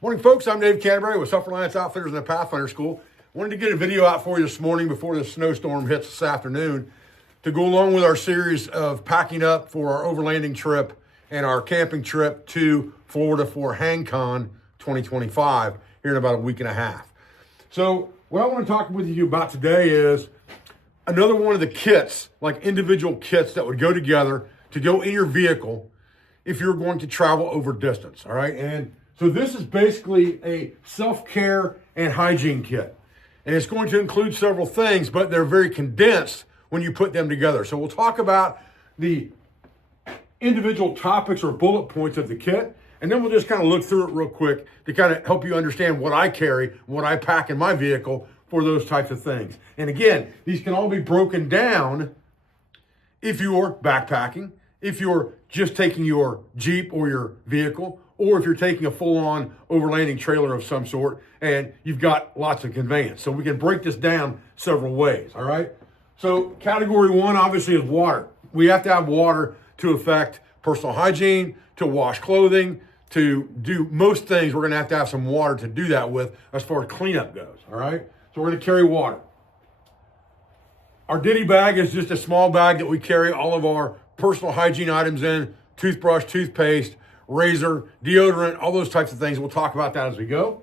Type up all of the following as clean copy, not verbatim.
Morning, folks. I'm Dave Canterbury with Self-Reliance Outfitters and the Pathfinder School. Wanted to get a video out for you this morning before the snowstorm hits this afternoon to go along with our series of packing up for our overlanding trip and our camping trip to Florida for HangCon 2025 here in about a week and a half. So what I want to talk with you about today is another one of the kits, like individual kits that would go together to go in your vehicle if you're going to travel over distance, all right? And so this is basically a self-care and hygiene kit. And it's going to include several things, but they're very condensed when you put them together. So we'll talk about the individual topics or bullet points of the kit, and then we'll just kind of look through it real quick to kind of help you understand what I carry, what I pack in my vehicle for those types of things. And again, these can all be broken down if you're backpacking, if you're just taking your Jeep or your vehicle, or if you're taking a full-on overlanding trailer of some sort and you've got lots of conveyance. So we can break this down several ways, all right? So category one obviously is water. We have to have water to affect personal hygiene, to wash clothing, to do most things. We're gonna have some water to do that with as far as cleanup goes, all right? So we're gonna carry water. Our ditty bag is just a small bag that we carry all of our personal hygiene items in: toothbrush, toothpaste, razor, deodorant, all those types of things. We'll talk about that as we go.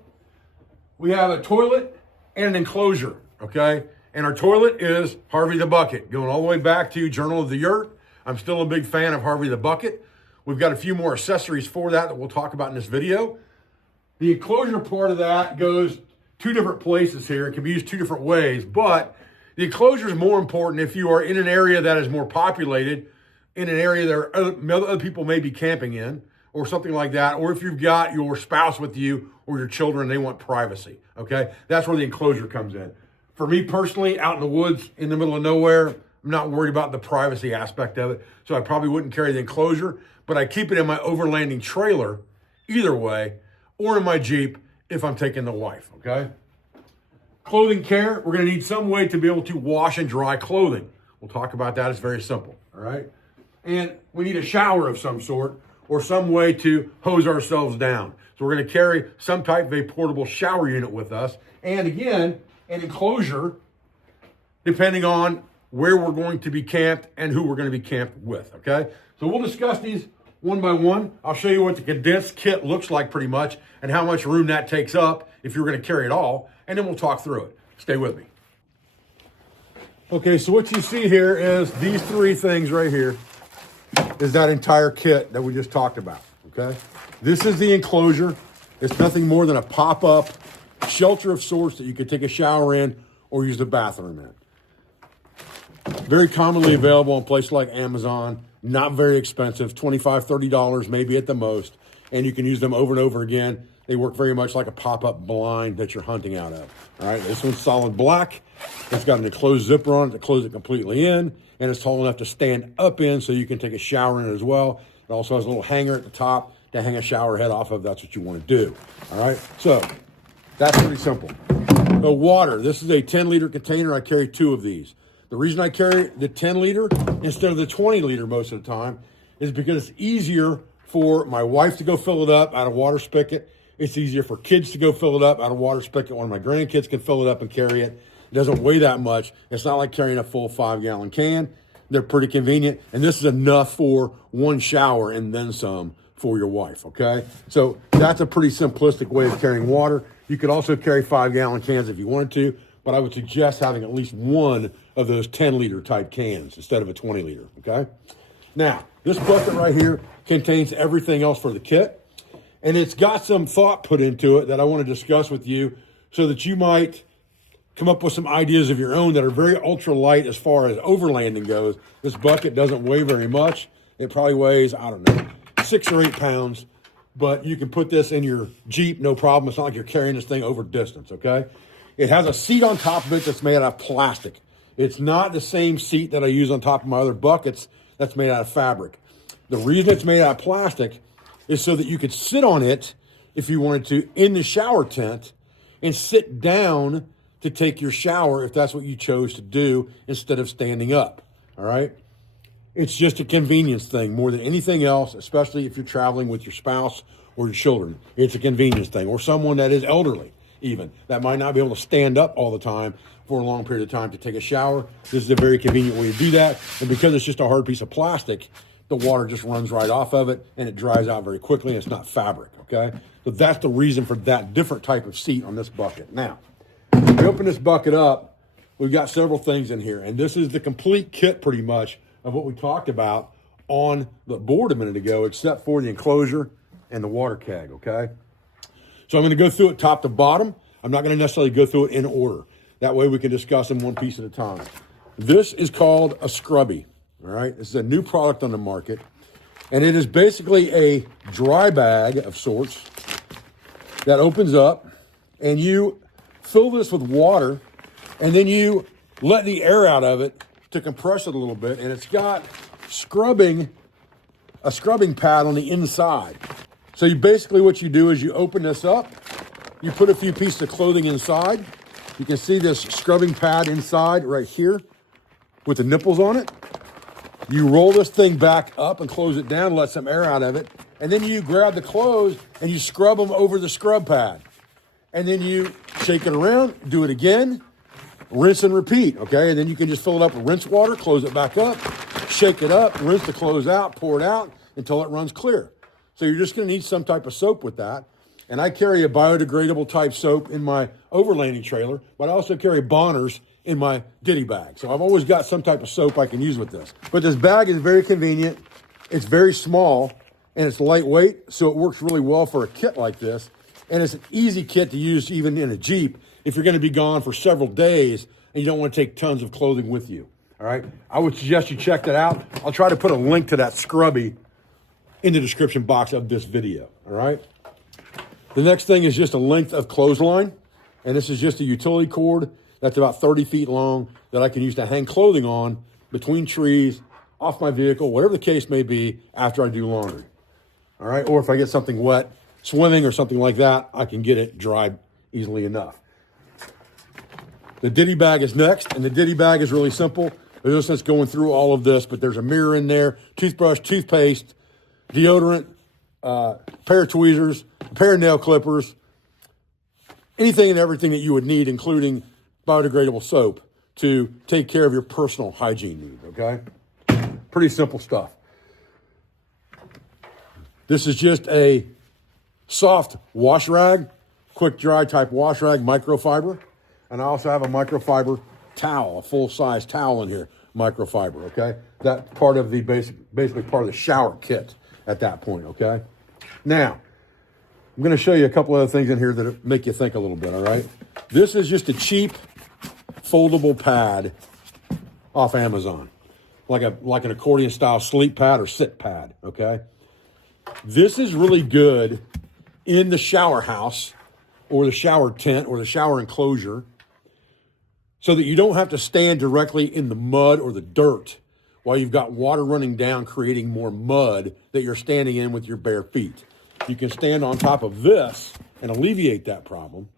We have a toilet and an enclosure, okay? And our toilet is Harvey the Bucket, going all the way back to Journal of the Yurt. I'm still a big fan of Harvey the Bucket. We've got a few more accessories for that we'll talk about in this video. The enclosure part of that goes two different places here. It can be used two different ways, but the enclosure is more important if you are in an area that is more populated, in an area that other people may be camping in, or something like that, or if you've got your spouse with you or your children, they want privacy, okay? That's where the enclosure comes in. For me personally, out in the woods, in the middle of nowhere, I'm not worried about the privacy aspect of it, so I probably wouldn't carry the enclosure, but I keep it in my overlanding trailer, either way, or in my Jeep if I'm taking the wife, okay? Clothing care, we're gonna need some way to be able to wash and dry clothing. We'll talk about that, it's very simple, all right? And we need a shower of some sort, or some way to hose ourselves down. So we're gonna carry some type of a portable shower unit with us. And again, an enclosure, depending on where we're going to be camped and who we're gonna be camped with, okay? So we'll discuss these one by one. I'll show you what the condensed kit looks like pretty much and how much room that takes up if you're gonna carry it all, and then we'll talk through it. Stay with me. Okay, so what you see here is these three things right here is that entire kit that we just talked about, okay? This is the enclosure. It's nothing more than a pop-up shelter of sorts that you could take a shower in or use the bathroom in. Very commonly available in places like Amazon, not very expensive, $25, $30 maybe at the most, and you can use them over and over again. They work very much like a pop-up blind that you're hunting out of, all right? This one's solid black. It's got an enclosed zipper on it to close it completely in, and it's tall enough to stand up in so you can take a shower in it as well. It also has a little hanger at the top to hang a shower head off of. That's what you want to do, all right? So that's pretty simple. The water, this is a 10-liter container. I carry two of these. The reason I carry the 10-liter instead of the 20-liter most of the time is because it's easier for my wife to go fill it up out of water spigot. It's easier for kids to go fill it up out of water spigot. One of my grandkids can fill it up and carry it. It doesn't weigh that much. It's not like carrying a full 5-gallon can. They're pretty convenient. And this is enough for one shower and then some for your wife, okay? So that's a pretty simplistic way of carrying water. You could also carry 5-gallon cans if you wanted to, but I would suggest having at least one of those 10-liter type cans instead of a 20-liter, okay? Now, this bucket right here contains everything else for the kit, and it's got some thought put into it that I want to discuss with you so that you might come up with some ideas of your own that are very ultra light as far as overlanding goes. This bucket doesn't weigh very much. It probably weighs, I don't know, 6 or 8 pounds, but you can put this in your Jeep, no problem. It's not like you're carrying this thing over distance, okay? It has a seat on top of it that's made out of plastic. It's not the same seat that I use on top of my other buckets that's made out of fabric. The reason it's made out of plastic is so that you could sit on it if you wanted to in the shower tent and sit down to take your shower if that's what you chose to do instead of standing up, all right? It's just a convenience thing more than anything else, especially if you're traveling with your spouse or your children. It's a convenience thing. Or someone that is elderly, even, that might not be able to stand up all the time for a long period of time to take a shower. This is a very convenient way to do that. And because it's just a hard piece of plastic, the water just runs right off of it and it dries out very quickly, and it's not fabric, okay? So that's the reason for that different type of seat on this bucket. Now, we open this bucket up, we've got several things in here, and this is the complete kit pretty much of what we talked about on the board a minute ago, except for the enclosure and the water keg, okay? So I'm gonna go through it top to bottom. I'm not gonna necessarily go through it in order. That way we can discuss them one piece at a time. This is called a Scrubby, all right? This is a new product on the market, and it is basically a dry bag of sorts that opens up, and you fill this with water, and then you let the air out of it to compress it a little bit, and it's got a scrubbing pad on the inside. So basically what you do is you open this up, you put a few pieces of clothing inside. You can see this scrubbing pad inside right here with the nipples on it. You roll this thing back up and close it down, let some air out of it, and then you grab the clothes and you scrub them over the scrub pad. And then you shake it around, do it again, rinse and repeat, okay? And then you can just fill it up with rinse water, close it back up, shake it up, rinse the clothes out, pour it out until it runs clear. So you're just gonna need some type of soap with that. And I carry a biodegradable type soap in my overlanding trailer, but I also carry Bonner's in my ditty bag. So I've always got some type of soap I can use with this. But this bag is very convenient. It's very small and it's lightweight, so it works really well for a kit like this. And it's an easy kit to use even in a Jeep if you're gonna be gone for several days and you don't wanna take tons of clothing with you, all right? I would suggest you check that out. I'll try to put a link to that Scrubby in the description box of this video, all right? The next thing is just a length of clothesline, and this is just a utility cord that's about 30 feet long that I can use to hang clothing on between trees, off my vehicle, whatever the case may be after I do laundry, all right? Or if I get something wet, swimming or something like that, I can get it dried easily enough. The ditty bag is next, and the ditty bag is really simple. There's no sense going through all of this, but there's a mirror in there, toothbrush, toothpaste, deodorant, pair of tweezers, a pair of nail clippers, anything and everything that you would need, including biodegradable soap, to take care of your personal hygiene needs, okay? Pretty simple stuff. This is just a soft wash rag, quick dry type wash rag, microfiber. And I also have a microfiber towel, a full-size towel in here, microfiber, okay? That's part of the basically part of the shower kit at that point, okay? Now, I'm gonna show you a couple other things in here that make you think a little bit, all right? This is just a cheap foldable pad off Amazon, like an accordion style sleep pad or sit pad, okay? This is really good in the shower house or the shower tent or the shower enclosure so that you don't have to stand directly in the mud or the dirt while you've got water running down, creating more mud that you're standing in with your bare feet. You can stand on top of this and alleviate that problem.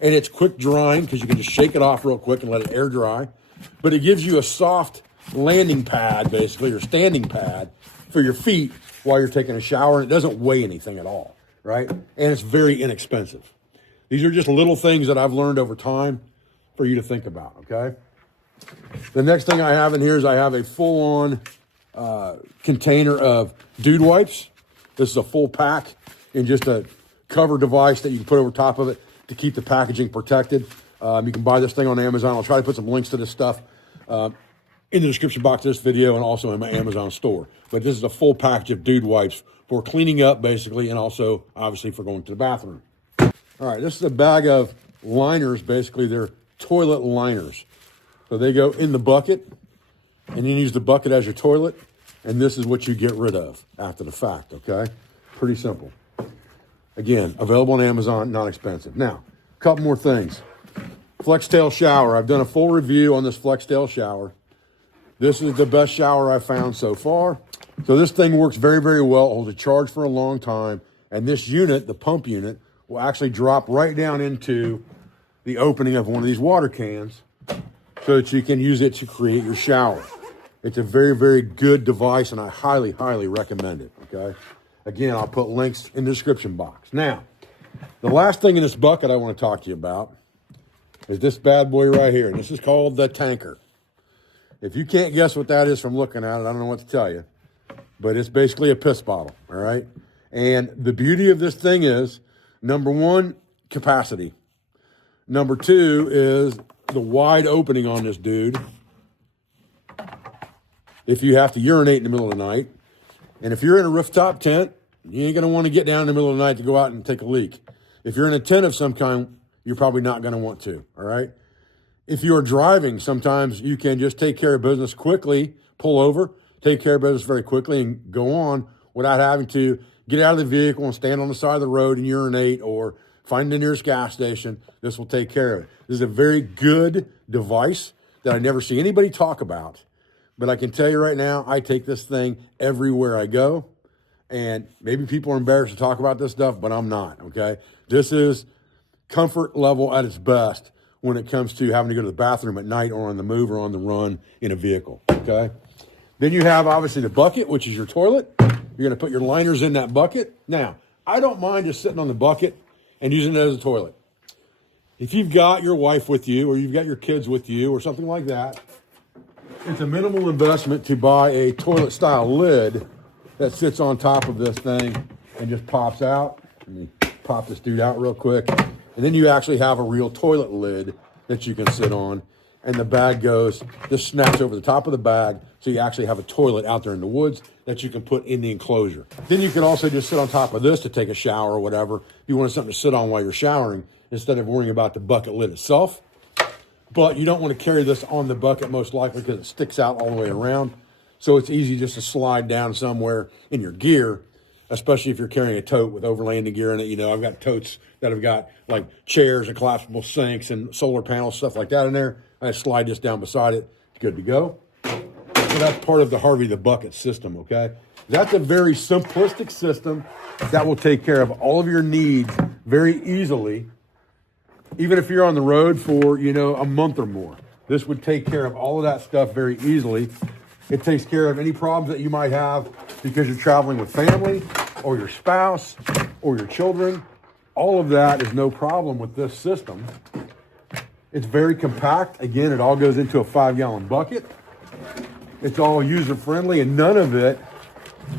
And it's quick drying because you can just shake it off real quick and let it air dry. But it gives you a soft landing pad, basically, or standing pad for your feet while you're taking a shower. And it doesn't weigh anything at all, right? And it's very inexpensive. These are just little things that I've learned over time for you to think about, okay? The next thing I have in here is I have a full-on container of dude wipes. This is a full pack in just a cover device that you can put over top of it to keep the packaging protected. You can buy this thing on Amazon. I'll try to put some links to this stuff in the description box of this video and also in my Amazon store. But this is a full package of dude wipes for cleaning up, basically, and also, obviously, for going to the bathroom. All right, this is a bag of liners. Basically, they're toilet liners. So they go in the bucket, and you use the bucket as your toilet, and this is what you get rid of after the fact, okay? Pretty simple. Again, available on Amazon, not expensive. Now, a couple more things. Flextail Shower. I've done a full review on this Flextail Shower. This is the best shower I've found so far. So this thing works very, very well. It holds a charge for a long time. And this unit, the pump unit, will actually drop right down into the opening of one of these water cans so that you can use it to create your shower. It's a very, very good device, and I highly, highly recommend it, okay? Again, I'll put links in the description box. Now, the last thing in this bucket I want to talk to you about is this bad boy right here. And this is called the tanker. If you can't guess what that is from looking at it, I don't know what to tell you. But it's basically a piss bottle, all right? And the beauty of this thing is, number one, capacity. Number two is the wide opening on this dude. If you have to urinate in the middle of the night. And if you're in a rooftop tent, you ain't going to want to get down in the middle of the night to go out and take a leak. If you're in a tent of some kind, you're probably not going to want to, all right? If you're driving, sometimes you can just take care of business quickly, pull over, take care of business very quickly, and go on without having to get out of the vehicle and stand on the side of the road and urinate or find the nearest gas station. This will take care of it. This is a very good device that I never see anybody talk about. But I can tell you right now, I take this thing everywhere I go. And maybe people are embarrassed to talk about this stuff, but I'm not, okay? This is comfort level at its best when it comes to having to go to the bathroom at night or on the move or on the run in a vehicle, okay? Then you have, obviously, the bucket, which is your toilet. You're going to put your liners in that bucket. Now, I don't mind just sitting on the bucket and using it as a toilet. If you've got your wife with you or you've got your kids with you or something like that, it's a minimal investment to buy a toilet-style lid that sits on top of this thing and just pops out. Let me pop this dude out real quick. And then you actually have a real toilet lid that you can sit on. And the bag goes, this snaps over the top of the bag, so you actually have a toilet out there in the woods that you can put in the enclosure. Then you can also just sit on top of this to take a shower or whatever. If you want something to sit on while you're showering, instead of worrying about the bucket lid itself. But you don't want to carry this on the bucket most likely because it sticks out all the way around. So it's easy just to slide down somewhere in your gear, especially if you're carrying a tote with overlanding gear in it. You know, I've got totes that have got like chairs and collapsible sinks and solar panels, stuff like that in there. I slide this down beside it. It's good to go. So that's part of the Harvey the Bucket system, okay? That's a very simplistic system that will take care of all of your needs very easily. Even if you're on the road for, you know, a month or more, this would take care of all of that stuff very easily. It takes care of any problems that you might have because you're traveling with family or your spouse or your children. All of that is no problem with this system. It's very compact. Again, it all goes into a 5-gallon bucket. It's all user-friendly, and none of it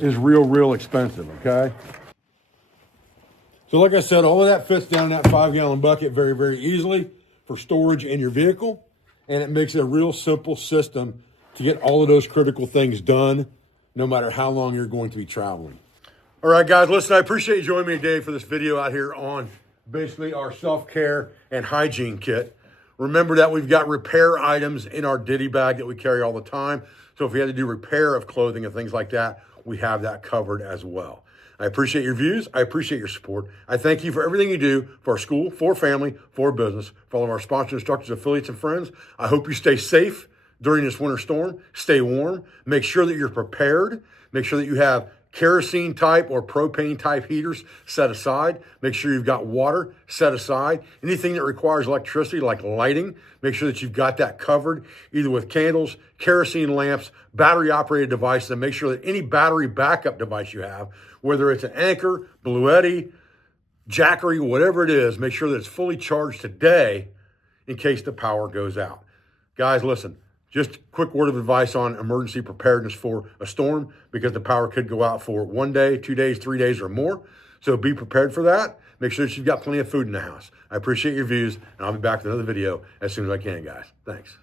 is real expensive, okay? So like I said, all of that fits down in that 5-gallon bucket very easily for storage in your vehicle. And it makes it a real simple system to get all of those critical things done, no matter how long you're going to be traveling. All right, guys, listen, I appreciate you joining me today for this video out here on basically our self-care and hygiene kit. Remember that we've got repair items in our ditty bag that we carry all the time. So if we had to do repair of clothing and things like that, we have that covered as well. I appreciate your views. I appreciate your support. I thank you for everything you do for our school, for our family, for our business, for all of our sponsors, instructors, affiliates, and friends. I hope you stay safe during this winter storm. Stay warm. Make sure that you're prepared. Make sure that you have kerosene type or propane type heaters set aside. Make sure you've got water set aside. Anything that requires electricity like lighting, make sure that you've got that covered either with candles, kerosene lamps, battery operated devices, and make sure that any battery backup device you have, whether it's an Anchor, Bluetti, Jackery, whatever it is, make sure that it's fully charged today in case the power goes out. Guys, listen. Just a quick word of advice on emergency preparedness for a storm because the power could go out for 1 day, 2 days, 3 days or more. So be prepared for that. Make sure that you've got plenty of food in the house. I appreciate your views, and I'll be back with another video as soon as I can, guys. Thanks.